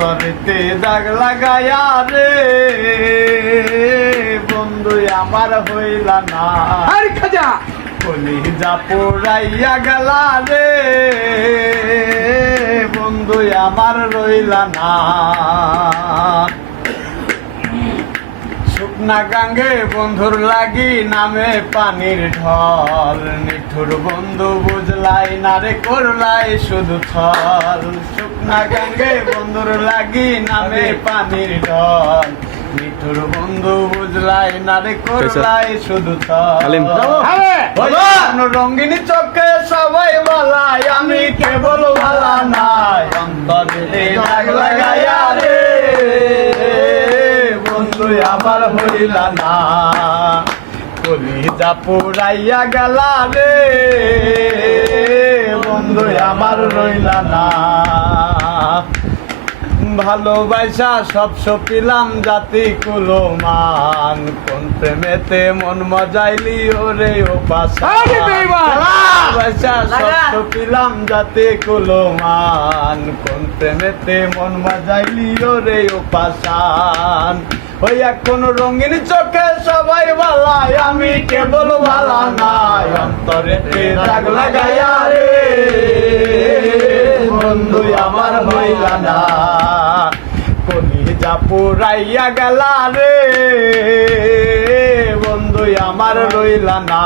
অন্তরেতে দাগ লাগায়া রে বন্ধু আমার হইলা না আরে খাজা কলিজা পোড়াইয়া গেলা রে বন্ধু আমার রইলা না শুকনা গাঙ্গে বন্ধুর লাগি নামে পানির ঢল নিঠুর বন্ধু বুঝলাই না রে করলাই শুধু ছল শুকনা গাঙ্গে বন্ধুর লাগি নামে পানির ঢল নিঠুর বন্ধু বুঝলাই না রে করলাই শুধু ছল রঙিনী চোখে সবাই বলাই আমি কেবল ভালা নাই অন্তরে দাগ লাগাইয়া রে বন্ধু আমার হইলা না কলিজা পুরাইয়া গেলা রে বন্ধু আমার রইলা না ভালোবাসা সব সপিলাম জাতি কুলমান কোন প্রেমেতে মন মজাইলি ওরে ও পাশা ভালোবাসা সব সপিলাম জাতি কুলমান কোন প্রেমেতে মন মজাইলি ওরে ও পাশান ওই এখন রঙিন চোখে সবাই বালাই আমি কেবল ভালা নাই অন্তরেতে দাগ লাগাইয়া রে বন্ধু আমার হইলা না কলিজা পুরাইয়া গেলা রে বন্ধু আমার রইলা না